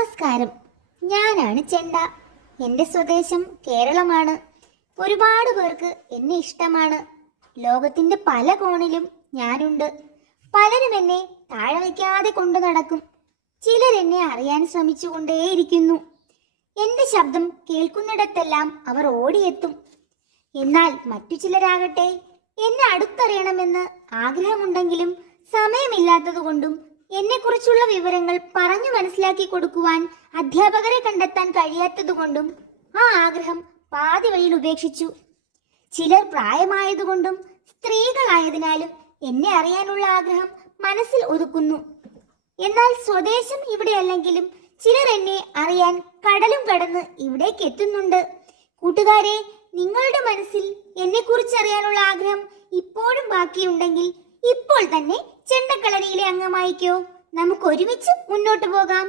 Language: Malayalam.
നമസ്കാരം. ഞാനാണ് ചെണ്ട. എൻ്റെ സ്വദേശം കേരളമാണ്. ഒരുപാട് പേർക്ക് എന്നെ ഇഷ്ടമാണ്. ലോകത്തിൻ്റെ പല കോണിലും ഞാനുണ്ട്. പലരും എന്നെ താഴെ വയ്ക്കാതെ കൊണ്ടു നടക്കും. ചിലരെന്നെ അറിയാൻ ശ്രമിച്ചുകൊണ്ടേയിരിക്കുന്നു. എൻ്റെ ശബ്ദം കേൾക്കുന്നിടത്തെല്ലാം അവർ ഓടിയെത്തും. എന്നാൽ മറ്റു ചിലരാകട്ടെ എന്നെ അടുത്തറിയണമെന്ന് ആഗ്രഹമുണ്ടെങ്കിലും സമയമില്ലാത്തതുകൊണ്ടും എന്നെക്കുറിച്ചുള്ള വിവരങ്ങൾ പറഞ്ഞു മനസ്സിലാക്കി കൊടുക്കുവാൻ അധ്യാപകരെ കണ്ടെത്താൻ കഴിയാത്തതുകൊണ്ടും ആ ആഗ്രഹം പാതി വഴിയിൽ ഉപേക്ഷിച്ചു. ചിലർ പ്രായമായതുകൊണ്ടും സ്ത്രീകളായതിനാലും എന്നെ അറിയാനുള്ള ആഗ്രഹം മനസ്സിൽ ഒതുക്കുന്നു. എന്നാൽ സ്വദേശം ഇവിടെയല്ലെങ്കിലും ചിലർ എന്നെ അറിയാൻ കടലും കടന്ന് ഇവിടേക്ക് എത്തുന്നുണ്ട്. കൂട്ടുകാരെ, നിങ്ങളുടെ മനസ്സിൽ എന്നെക്കുറിച്ച് അറിയാനുള്ള ആഗ്രഹം ഇപ്പോഴും ബാക്കിയുണ്ടെങ്കിൽ ഇപ്പോൾ തന്നെ ചെണ്ടക്കളരിയിലെ അംഗമായിക്കോ. നമുക്ക് ഒരുമിച്ച് മുന്നോട്ട് പോകാം.